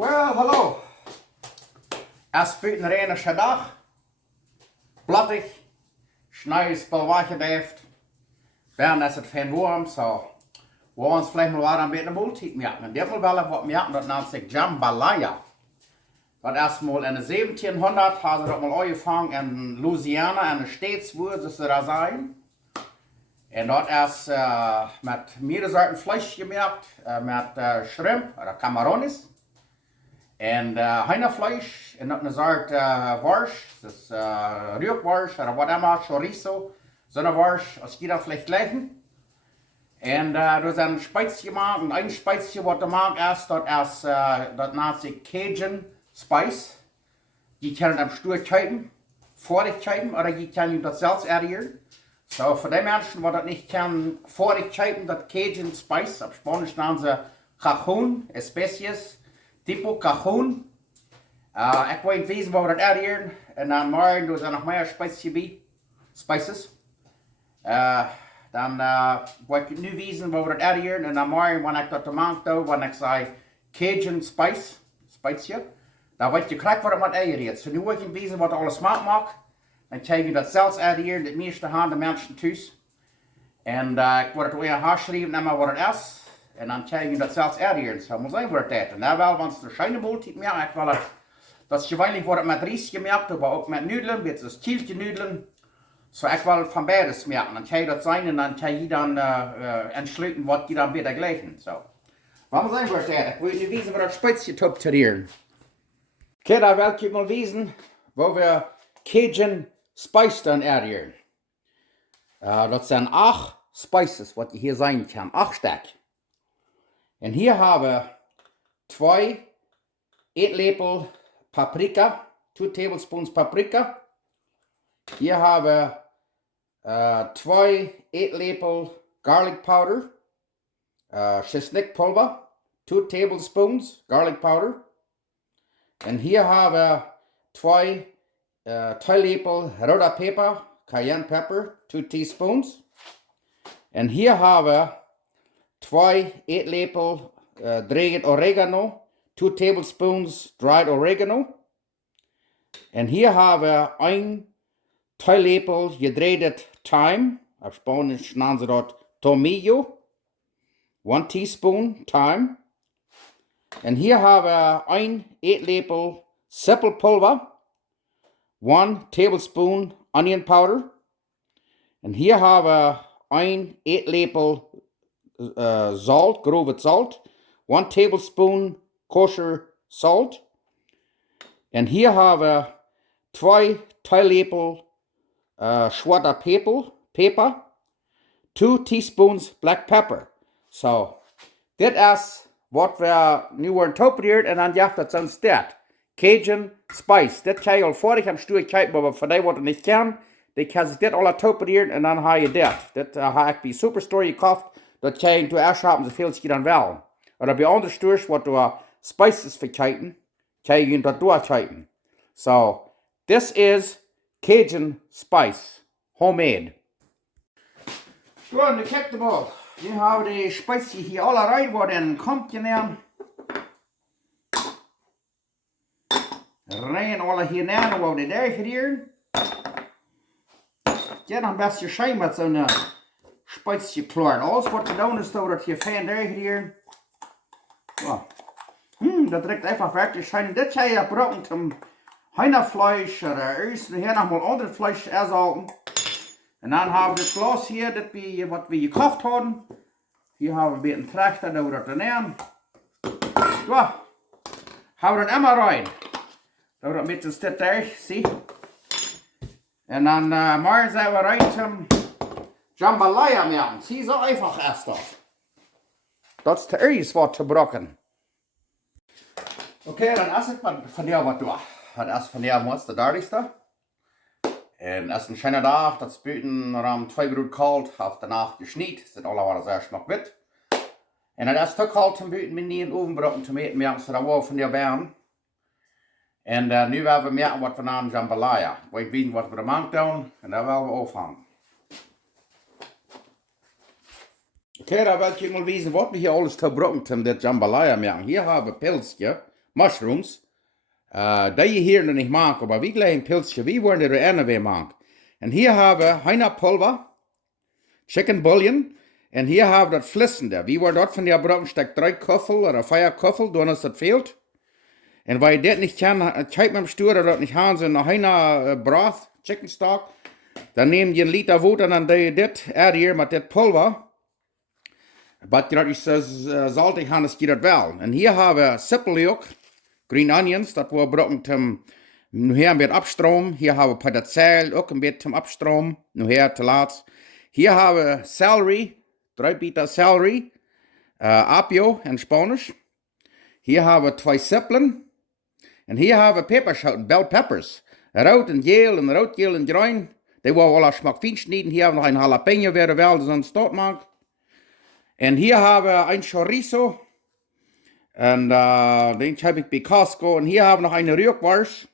Well, hallo. Es buiten een reinige dag. Blattig. Schneeuw bij water blijft. Dan is het geen warm, zo. We ons vielleicht mal een beetje multiet merken. En dit moet wel wat merken, dat nennt zich JAMBALAYA. Dat erstmal in de 1700 hadden ze dat mal angefangen in Louisiana, in de States, wo ze daar zijn. En dat is met meerdere soorten vlees gemerkt, met shrimp, oder camarones. En heinenvlees, en dat een soort worst, dus rührworst, oder whatever, chorizo, zo'n worst, als je dat vielleicht leggen. En er zijn spijsje gemaakt, en een spijsje wat gemaakt is, dat nennt zich cajun spice. Je kan het am Stuhl kijken, vorig kijken, oder je kan dat zelfs erhieren. So, für die Menschen, die das nicht kennen, vorig kijken, dat cajun spice, op Spanisch nennen ze cajun, especies, tipo cajun. Ik weet niet weten waar we dat erhieren, en dan morgen zijn nog meer spices. Dan wil ik nu weten waar we dat erhieren, en dan morgen, wanneer ik dat te maken doe, wanneer ik zei cajun spice, dan weet je krijgt wat het met erhiert. So, nu wil ik weten wat alles smaak maakt. Dan krijg je dat zelfs erhieren, de meeste handen mensen thuis. En ik word het weer herschrijven, nemen wat het is. En dan krijg je dat zelfs erhieren. Zo moet zijn voor het eten. Nou wel, want er schijnen multiet meer. Ik wil het, dat is gewöhnlich wordt met rijst gemerkt, maar ook met nudelen, met zo'n kieltje nudelen. Zo ik wil het van beide smerken. Dan krijg je dat zijn en dan krijg je dan entsluiten wat je dan beter gleichen. Zo. Wat moet zijn voor het eten? Ik wil je weten wat het spitsje top te rieren. Oké, dan wil ik je mal weten, waar we cajun spice dan erhieren. Dat zijn 8 spices wat je hier zijn kan, 8 stuk. En hier hebben we 2 eetlepel paprika, 2 tablespoons paprika. Hier hebben we 2 eetlepel garlic powder, chesnikpulver, 2 tablespoons garlic powder. En hier hebben we 2 theelepel roda peper, cayenne pepper, 2 teaspoons. En hier hebben we 2 eetlepel dried oregano, 2 tablespoons dried oregano. En hier hebben we 1 theelepel gedreven thyme, op Spanisch nennen ze dat tomillo, 1 teaspoon thyme. En hier hebben we 1 eetlepel sippelpulver, 1 tablespoon onion powder. En hier hebben we 1 eetlepel zout, grove zout, 1 tablespoon kosher salt. En hier hebben we 2 theelepel zwarte peper, 2 teaspoons black pepper. So, dit is wat we nu worden toebereid en dan jaagt dat zo'n staat. Cajun spice. Dit kan je al vorig am Stuhl kijken, maar voor die wat het niet kan, die kan zich dit al toebereiden en dan heb je dit. Dit heb ik bij Superstore gekocht. Dat kan je eerst hebben, zoveel als je dan wel. Maar bij andere stores wat du spices verkijken, kan je dat doorkijken. So, this is Cajun spice, homemade. Goed, nu kijk je maar. Nu hebben we de spice hier alle rein worden in een kompje nemen. Rein alle hier nemen, waar we de deur hier. Ja, dan best je schijn met zo'n spice klaren. Alles wat we doen is dat je fijn deur hier. Ja. Dat direct einfach weg. Je schijn dit jij je brokken zum heinenvlees, of eerst hier nog mal andere vlees ersalten. En dan hebben we het glas hier, dit wat we gekocht hadden. Hier hebben we een beetje trechter, dat we dat nemen. Ja. Hebben we dat immer rein. Dat we dat met een stuk daar, zie. En dan morgen zijn we rein zum JAMBALAYA maken. Zie, zo einfach is dat. Dat is te eerst wat te brokken. Oké, dan is het van jou wat door. Dat is van jou wat de daardigste. En es ist ein schöner Tag, das Büten um 2 Grad kalt, auf der Nacht geschneit, sind alle waren sehr schmack mit. Und dann ist es zu kalt zum Büten mit nie in den Ofen brocken zu meten, merken sie da wohl von der Bären. Und nu werden wir merken, was wir namen JAMBALAYA. Wir wissen, was wir da machen tun, und da werden wir aufhängen. Okay, da will ich mal wissen, was wir hier alles zu brocken zum der JAMBALAYA machen. Hier haben wir Pilzchen, mushrooms. Die je hier nog niet maken, maar wie klein pilsje, wie worden er ene weer maken. En hier hebben we heinapulver, chicken bouillon, en hier hebben we dat flissende. Wie wordt dat van die gebruiken, stek 3 koffel oder 4 koffel, dan is dat fehlt. En waar je dit niet kan, kijk met dem Stuur, dat niet gaan ze naar heina broth, chicken stock, dan neem je een liter water en dan doe je dit hier met dit pulver. Maar dat is saltig, dan geht dat wel. En hier hebben we sippeljoek, green onions, dat we gebruiken zum nu hier een beetje abstroom. Hier hebben we peterselie, ook een beetje zum abstroom. Nu hier te laat. Hier hebben we celery, 3 biter celery, apio in Spanisch. Hier hebben we 2 sippelen. En hier hebben we peperschoten, bell peppers. Rood en geel en bruin. Die wollen we alle smaak fijn snijden. Hier hebben we nog een jalapeno, weer wel, dat is een stoot maakt. En hier hebben we een chorizo. En den heb ik bij Costco. En hier hebben we nog een rührwurst.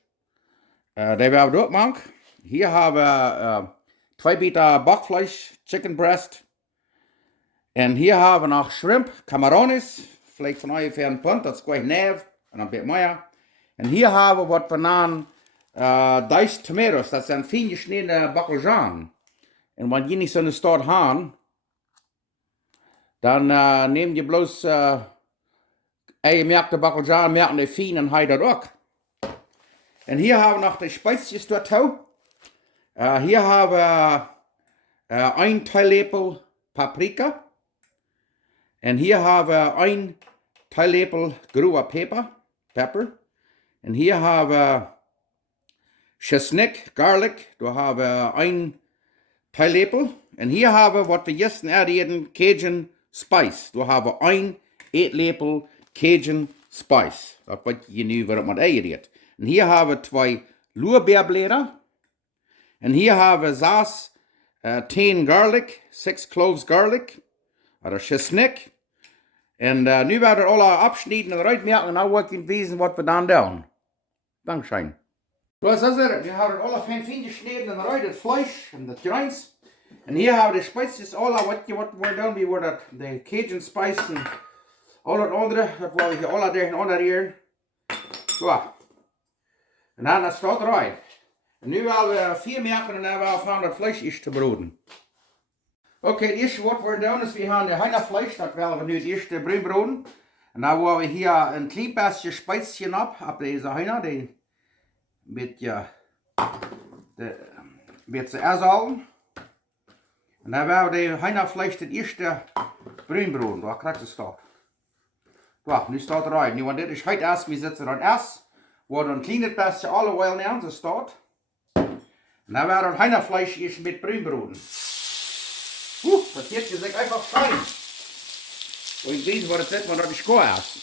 Die werden we ook maken. Hier hebben we 2 biter bakvlees, chicken breast. En hier hebben we nog shrimp, camarones. Vielleicht van ungefähr een pond, dat is gleich neef. En een beetje meer. En hier hebben we wat banaan, diced tomatoes. Dat zijn fijn gesneden bakkeljan. En wanneer je niet zo'n stort haan, dan neem je bloos je merkt de bakkeljan, merkt de fijn en hij dat ook. En hier hebben we nog de speisjes daartoe. Hier hebben we 1 theelepel paprika. En hier hebben we 1 theelepel grobe pepper. En hier hebben we chesnek, garlic. Daar hebben we 1 theelepel. En hier hebben we wat we gisteren eten, cajun spice. Daar hebben we 1 eetlepel cajun spice. Dat weet je nu wat met eieren eet. En hier hebben we 2 loerbeerblätter. En hier hebben we 6 10 garlic, 6 cloves garlic. Oder chesnek. En nu werden we alle abschneiden en eruit merken. En dan wil ik weten wat we dan doen. Dankeschön. Dus dat is het. We hebben alle fijn geschneden en eruit, het vlees en het grijns. En hier hebben we de spices, alle wat we doen. We worden de cajun spice en al het andere. Dat wil ik alle tegen hier. Zo. En dan staat eruit. En nu willen we 4 merken en dan willen we van dat vlees is te broeden. Oké, het eerste wat we doen is, we gaan de heinavlees, dat willen we nu het eerste bruin broden. En dan willen we hier een klein beetje spijsje op deze heina, die een beetje erzalen. En dan willen we de heinavlees het eerste bruin broden, daar krijgt het staat. Zo, nu staat het eruit. Nu, want dit is het eerst, we zetten er eerst, wordt een klein beetje olive nemen, zo staat. En dan willen we het heinavlees eerst met bruin broden. Dat heeft je zich einfach fijn. Und ich weiß, was das ist, maar dat is goed is.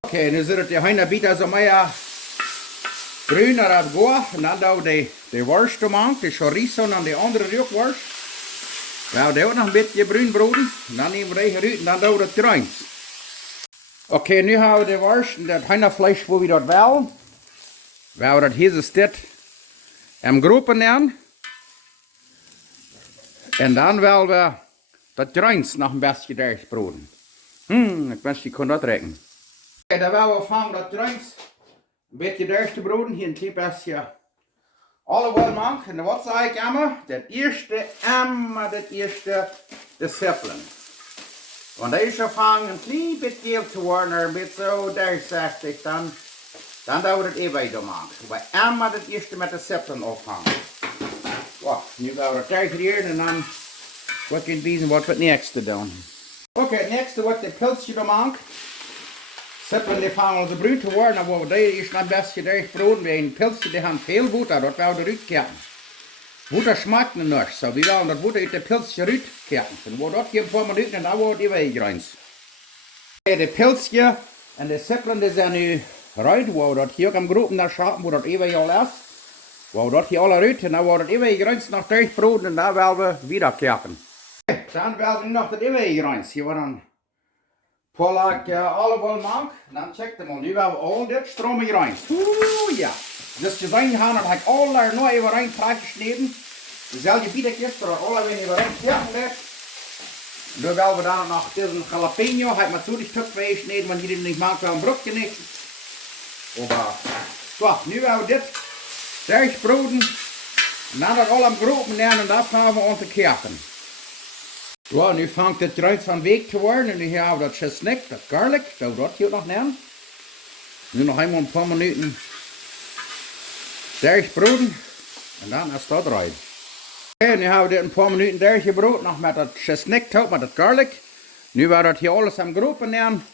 Oké, nu zit het de heina bieter zo meer bruin naar het goa. En dan doen we de worst maken, de chorizo en de andere rührwurst. We hebben ook nog een beetje bruin broden. En dan nemen we deze eruit en dan doen we het grijns. Oké, nu hebben we de worst en dat heinavlees wo we dat willen. We hebben dat hier zo dit groepen nemen. En dan willen we dat grijns nog een beetje durchbroden. Ik wens je kon dat rekenen. Oké, dan willen we van dat grijns een beetje durch te broden. Hier een klein beetje olive maken. En wat zei ik allemaal? Dat eerste de sippelen. Want deze vangen een klein beetje geel te worden, een beetje zo durchzachtig, dan doen we het even door maken. We allemaal het eerste met de sippelen ophangen. Wow, nu gaan we het uitreren en dan wat je weten wat we het nächste doen. Oké, het nächste wat de pilsje dan maken. Sippelen die vangen onze bruin te worden, dan worden we die eerst een beetje durchbroden. We een pilsje die hebben veel water, dat willen we eruit kijken. Water smaakt nog niet, zo we willen dat water uit de pilsje eruit kijken. Dan wordt dat hier een paar minuten en dan wordt het even grijns. De pilsje en de sippelen die zijn nu eruit, waar we dat hier gaan groepen naar schapen, waar dat even al is. Waar dat hier alle eruit en dan wordt het even grijns nog durchbroden en dan willen we weer kijken. Dan willen we nog dat even grijns. Hier wordt een polak olive maken. Dan check hem al. Nu willen we al dit stromen grijns. Ja. Dus je zijn gaan en heb ik al daar nog even rein gesneden. Dezelfde biedekjes, maar alle weer even rein gelegd. Nu willen we dan nog deze jalapeno. Heb ik maar zo die stuk gesneden, want jullie niet maken wel een brokje niks. Aber, so, nu werden wir das durchbrüten. Und dann das all am Groben nehmen und das fahren wir unter Kirchen. So, nu fängt das Kreuz von Weg zu werden. Und hier haben wir das Chesnick, das Garlic, das wir hier noch nehmen. Nu noch einmal ein paar Minuten durchbrüten. Und dann ist das rein. Okay, nu haben wir das ein paar Minuten durchgebrüht, noch mit das Chesnick, mit das Garlic. Nu werden wir das hier alles am Groben nehmen.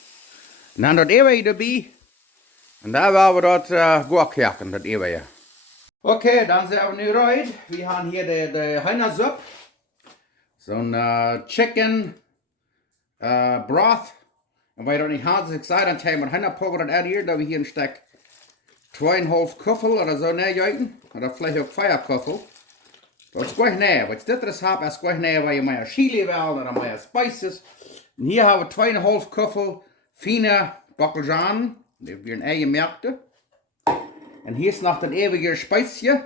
Und dann das Ewe dabei. Und da werden wir das Gurkirchen, das Ewe. Okay, dann sind wir nu rein. Wir haben hier die Hühnersuppe. So ein Chicken Broth. Und weil das nicht haben, ich sage, dann haben wir Hühnerpulver und hier, da wir hier ein Stück 2,5 Köffel oder so nähen. Oder vielleicht auch 4 Köffel. Das ist gleich näher. Was das ist, ist gleich näher, weil ihr mehr Chili will oder mehr Spices. Und hier haben wir 2,5 Köffel feine Backeljanen. Die werden gemerkt. Und hier ist noch das ewige Speizchen.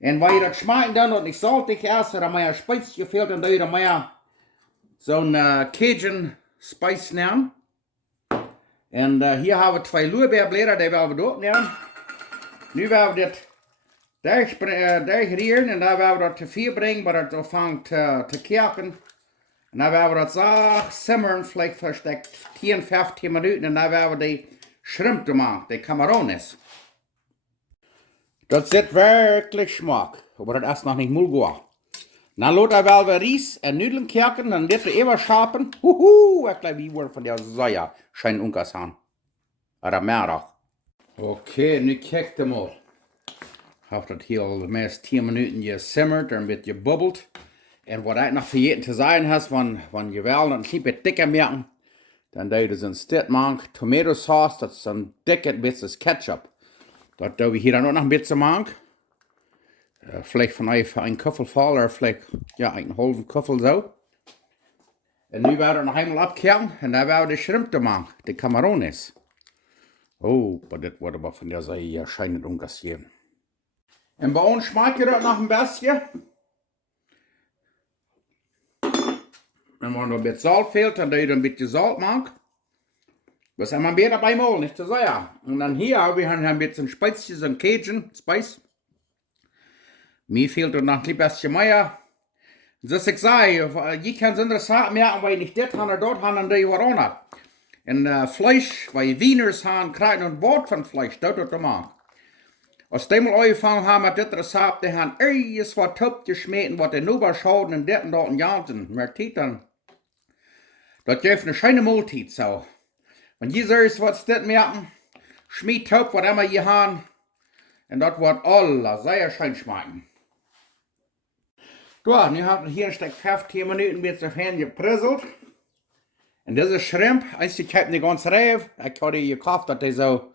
Und weil ihr das schmecken dann und nicht salzig ist, oder mehr Speizchen fehlt, dann ihr mehr so ein Cajun Spice nehmen. Und hier haben wir 2 Lorbeerblätter, die werden wir dort nehmen. Nu werden wir das durchrieren und dann werden wir das zu viel bringen, weil das anfängt zu kirken. Und dann werden wir das so simmern, vielleicht versteckt 10, 15 Minuten und dann werden wir die Shrimp machen, die Camarones. Das sieht wirklich Schmack, aber das ist noch nicht mal gut. Dann lassen wir Reis und Nudeln kirken, dann wird er immer scharpen. Ich glaube, wie wird von der Soja scheint unkas haben. Oder mehr. Okay, nu kijk je mal. Heeft dat hier al meest 10 Minuten gesimmert en wird gebubbelt. En wat ik nog vergeten te zeggen has, wanneer je wel een beetje dikker merken, dan doe je zo'n stitmank tomato sauce, dat is zo'n dikker beetje ketchup. Dat doen we hier dan ook nog een beetje mank. Vielleicht von euch ein Köffel voll oder vielleicht ja, einen halben Köffel so. Und nu werden wir noch einmal abkehren und dann werden wir die Shrimp machen, die Camarones. Oh, aber das wurde aber von der Seite hier scheint umgassieren. Und bei uns schmeckt das noch ein bisschen. Wenn man noch ein bisschen Salz fehlt, dann tue ich ein bisschen Salz machen. Was haben wir mehr dabei mal, nicht zu sagen. Und dann hier haben wir ein bisschen Speizchen, so ein Cajun Spice. Mir fehlt noch ein bisschen mehr. Das ich sage, je kann es interessant merken, weil ich das habe oder dort habe, dann die auch. Und Fleisch, weil Wieners haben, kriegen ein Wort von Fleisch, das tut man. Als die mal angefangen haben mit das Rezept, die haben alles was top geschmeckt, was die Nuber schauen und das und dort und janten. Merkt dann, das gibt eine schöne Mahlzeit so. Wenn jeder ist, was das merken, schmeckt top, was immer hier haben, und das wird alles sehr schön schmecken. Du, nu haben wir hier ein Stück 15 Minuten mit der Hand gepresselt. Und diese Shrimp, ich habe nicht ganz reif. Ich habe die gekauft, dass die so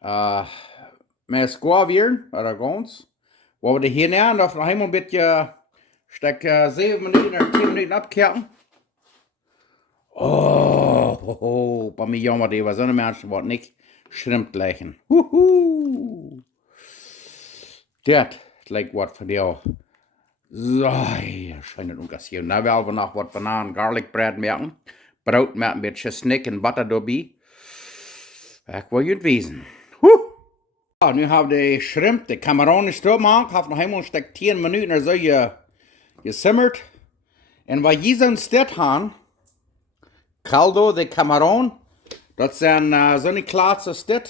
mehr Squaw werden, oder ganz. Wo wir die hier nehmen, darf noch einmal ein bisschen Stück 7 Minuten oder 10 Minuten abkehren. Oh, bei mir jammer die, weil so eine Menschen wollen nicht Shrimp gleichen. Das gleich was für die. So, ja, scheint ungassiert. Da werden wir noch was Bananen, Garlic Bread merken. Brot mit ein bisschen Snick und Butter dabei. Ich will gut wissen. Ja, nu haben wir die Shrimp, die Camarones drauf gemacht. Haben noch einmal ein Stück 10 Minuten oder so gesimmert. Und weil die so ein Stück haben, Caldo de Camaron, das sind so eine Klotze Stück.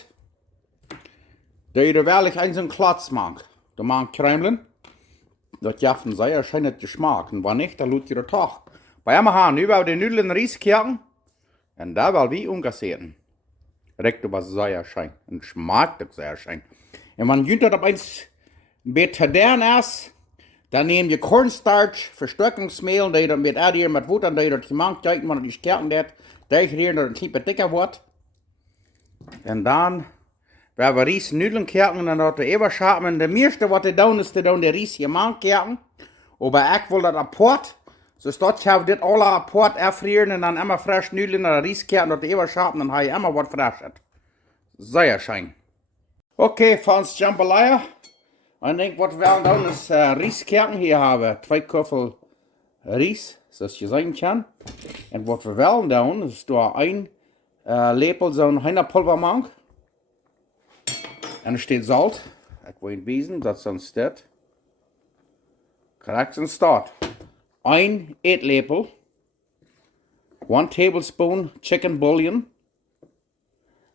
Da ihr wirklich einen so einen Klotz macht. Da machen Kremlin. Das jaffen sehr schön Geschmack. Und wenn nicht, dann lut ihr das doch. Bei einem haben über die Nudeln Reis kirchen. Und da will wie umgassieren. Regt aber sehr schön. Und schmeckt das sehr schön. Und wenn jünt das eins ein bisschen dern ist, dann nehmen wir Cornstarch, Verstärkungsmehl, und dann mit Adier mit Wut, und dann die Mank, wenn man die Stärken hat, durchrieren, dass es ein bisschen dicker wird. Und dann werden wir Reis Nudeln kirchen, und dann hat er eben schaben. Der meiste, was der down ist, der Reis hier Mank kirchen. Aber ich will das Apport. So dort habe ich das alle Apport erfrieren, und dann immer frisch Nudeln oder Reis kirchen, und eben schaben, dann habe ich immer was frisch. Sehr schön. Okay, für uns Jambalaya. Und ich denke, was wir dann ist Reis kirchen. Hier haben wir 2 Köffel Reis, so dass ich sagen kann. Und was wir wollen dann ist da ein lepel zo'n heinapulvermank. En er steht Salz. Ik wil het wezen, dat zo'n staat. Correct, en staat. 1 eetlepel. 1 tablespoon chicken bouillon.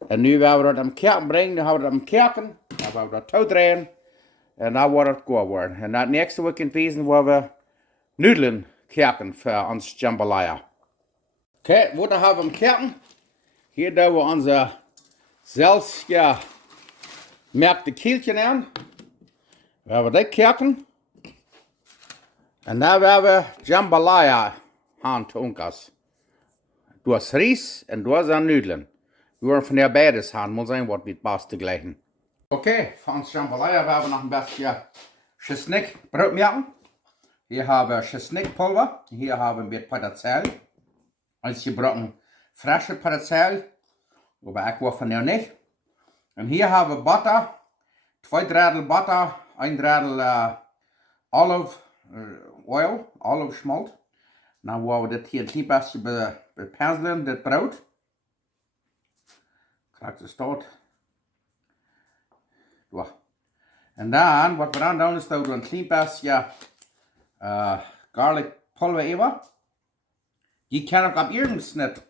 En nu gaan we dat aan kerken brengen, dan gaan we dat aan kerken. Dan gaan we dat toedraaien. En dan wordt het goed worden. En dat nächste weekend wezen waar we nudelen kerken voor ons jambalaya. Oké, wat dan hebben we aan kerken? Hier doen we onze zelfs merkte kieltje aan. We hebben dat kerken. En dan hebben we jambalaya aan tonkas. Door rijst en door zijn nudelen. We worden van der beides haben, muss sein, was mit Bas gleichen. Okay, für uns Jambalaya werden wir noch ein bisschen Chesnick-Brot machen. Hier haben wir Chesnick-Pulver, hier haben wir Patatzel. Als gebrochen frische Patatzel, aber ich war von der nicht. Und hier haben wir Butter, 2 Drittel Butter, 1 Drittel Olive Oil, Olive Schmalt. Dan wollen wir das hier ein bisschen bepinseln, das Brot. Krijgt de stoot. En dan, wat we dan doen, is dat we een klein beetje garlic pulver even. Je kan ook op iedere snit,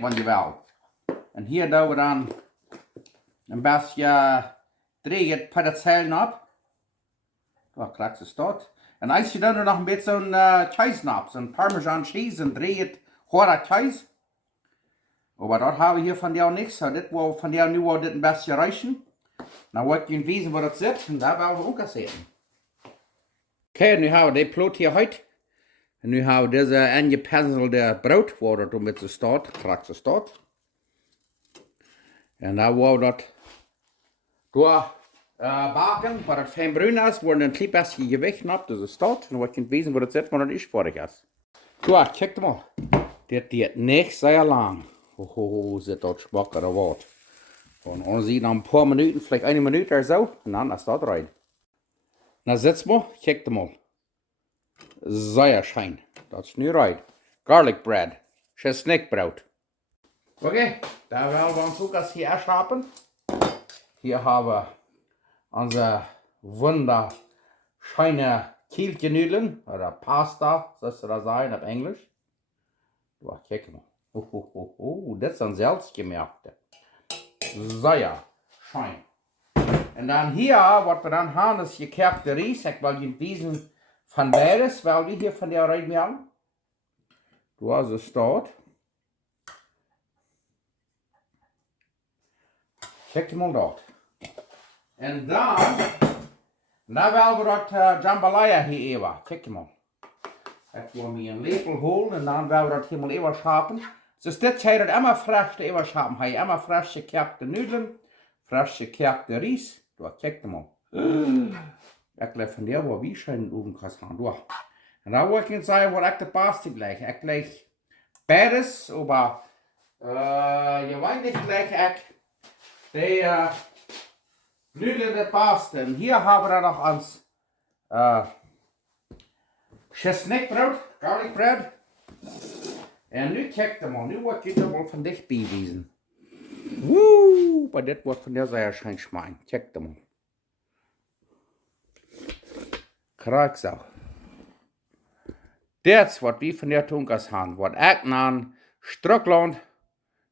wanneer je wil. En hier doen we dan een beetje 3 patatellen op. Daar krijgt de stoot. En als je dan nog een beetje zo'n cheese op, zo'n parmesan cheese en 3 horen cheese. Aber dort habe ich hier von der nichts. Das war von der nur ein bisschen reichen. Dann wollte ich wissen, wo das sitzt. Und da werden wir auch sehen. Okay, nu haben wir die Plot hier heute. Und nu haben wir diese angepinselte Brot, wo das mit so steht, kratzt so steht. Und da wollen wir das durch backen, weil das fein brun ist, wo ein klein bisschen Gewicht hat, das ist steht. Und wollte ich wissen, wo das sitzt, wenn das ist vorig ist. So, check mal. Das geht nicht sehr lang. Zit dat zwak oder wat. Und dann sieht nach ein paar Minuten, vielleicht 1 Minute oder so, und dann ist das rein. Na sitzt mal, check mal. Sehr schön. Das ist nicht rein. Garlic bread. Chesnickbrot. Okay, da werden wir uns auch das hier erschaffen. Hier haben wir unsere wunderschöne Kielchennudeln, oder Pasta, sollst du das sagen auf Englisch. So, check mal. Das sind selbstgemerkte. Sehr schön. Und dann hier, was wir dann haben, ist gekerbte Ries. Ich will Ihnen wiesen von beides, weil wir hier von der Reihe haben. Du hast es dort. Check mal dort. Und dann werden wir das Jambalaya hier eben. Check mal. Ich will mir einen Lepel holen und dann werden wir das hier mal eben schapen. Dus dit heet het immer frisch te even schapen. Hij immer frisch gekerbte Nudeln, frisch gekerbte Ries. Du, check mal. Ik leg van der, wo wie schön oben kannst haben. Du. Und da wollte ich Ihnen sagen, was ich der Beste gleich. Ich gleich beides, aber je weiß nicht gleich ich die Nudeln der Beste. Und hier haben wir noch ans Chesnickbrot, Garlic Bread. En nu kijk mal, nu wordt je mal van dichtbij wezen. Woe, maar dit wordt van der sehr schön schmein. Kijk mal. Krijg zo. Dit is wat we van der Tunkas hebben. Wat ik naam Chtrucklaunt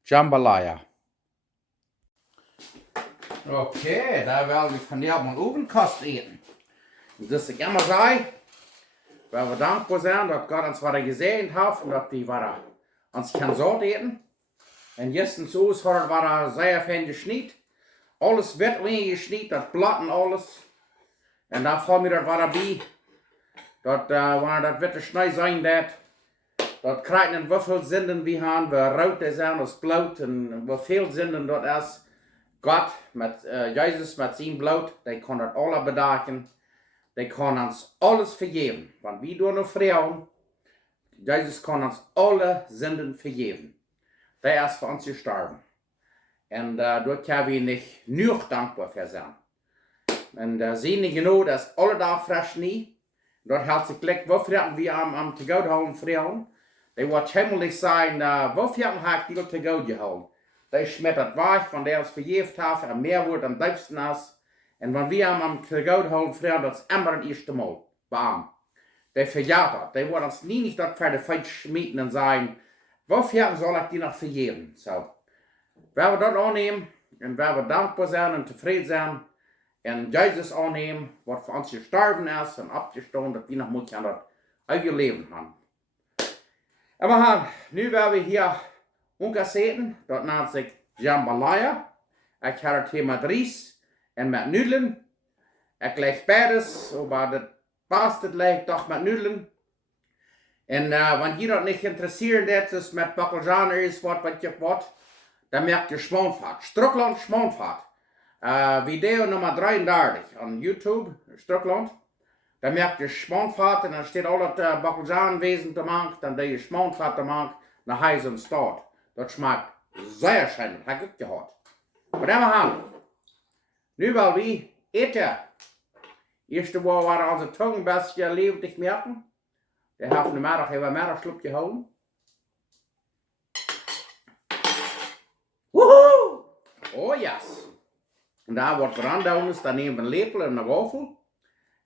Jambalaya. Okay, da werden wir von der mal Ovenkost eten. Und das ich immer sagen, weil wir dankbar sind, dass Gott uns wieder gesehen hat und dass wir uns kein Sort eten. Und jetzt so ist es sehr fein geschnitten. Alles wird geschnitten, das Blatt und alles. Und da fällt mir das wieder bei, dass wenn das wird schnell sein wird, dat krijgt een hoeveel zinnen we gaan, we rood zijn als bloot en hoeveel zinnen dat is. God, met Jezus met zijn bloot, die kan dat alle bedaken. Die kan ons alles vergeven. Want wie doen nog vrouwen? Jezus kan ons alle zinnen vergeven. Der ist für uns gestorben. Und dort können wir nicht nur dankbar für sein. Und sehen wir genau, dass alle da frisch nie. Dort hat sich gleich, wofür hatten wir am Tegod gehauen, Frauen? Die wird heimlich sein, wofür hatten wir die Tegod gehauen? der schmettert weich, von der es verjeft hat, am Meer wird am diebsten ist. Und wenn wir am Trigot holen, früher das immer das erste Mal. Bam. Der verjagt, der wird uns nie nicht dort für die falsch schmieden und sagen, wofür soll ich die noch verjähren? So. Wenn wir das annehmen, und wenn wir dankbar sein und zufrieden sein, und Jesus annehmen, was für uns gestorben ist und abgestorben, dass wir noch mal das eigene Leben haben. Aber nu werden wir hier umgesetzt, das nennt sich JAMBALAYA. Ich habe das hier mit Reis und mit Nudeln. Ich lege beides, aber das Bastet lege ich doch mit Nudeln. Und wenn ihr das nicht interessiert, das ist mit Bacaljan ist, was ihr wollt, dann merkt ihr Schmonfahrt. Chtschrucklaunt Schmonfahrt. Video Nummer 33 an YouTube, Chtschrucklaunt. Da merkt ihr Schmonfahrt und dann steht all das Bacaljanwesen da mag, dann der Schmonfahrt da mag, nach Hause und Start. Das schmeckt sehr schön, das habe ich gehört. Aber dann haben wir, weil wir eten. Erste Woche waren unsere Zungen ein bisschen lebendig merken. Der hat eine Mittagschluck gehauen. Wuhu! Oh yes! Und da wird dran ist, dann nehmen wir einen Lepel und eine Waffel.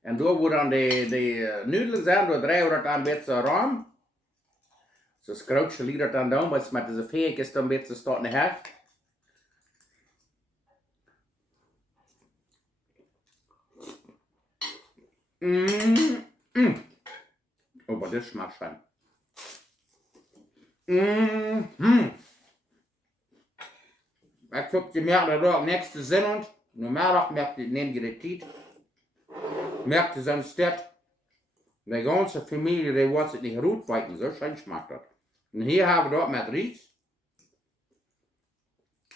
Und da wo dann die Nudeln sind, da drehen wir das ein bisschen rein. So das Krautje liegt dann da, weil es mit dieser Fähig ist, dann ein bisschen starten her. Aber das schmeckt schön. Ich glaube, die merken da am nächsten Sinn und normal nehmen die die Zeit. Merkt es anstatt, die ganze Familie, die wollte es nicht rot weiten, so schön schmeckt das. Und hier haben wir dort mit Reis.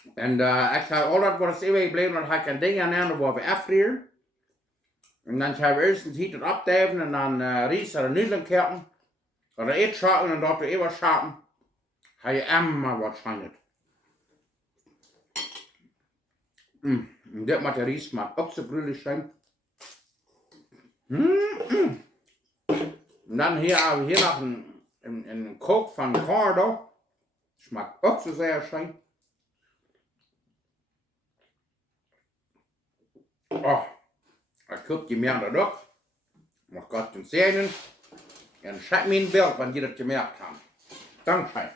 Und ich habe alles, was immer geblieben und habe ein Ding an, wo wir abfrieren. Und dann habe ich erstens hier das abdeven und dann Reis oder Nudeln kerten. Oder schatten und dort immer schatten. Habe ich immer was scheinet. Und das mit der Reis schmeckt auch so brüllig schön. Und dann hier haben wir noch einen Coke von Cordo. Schmeckt auch so sehr schön. Oh, ich glaube, die merken das auch. Mach Gott den Segen. Und schreibt mir ein Bild, wenn ihr das gemerkt habt. Dankeschön.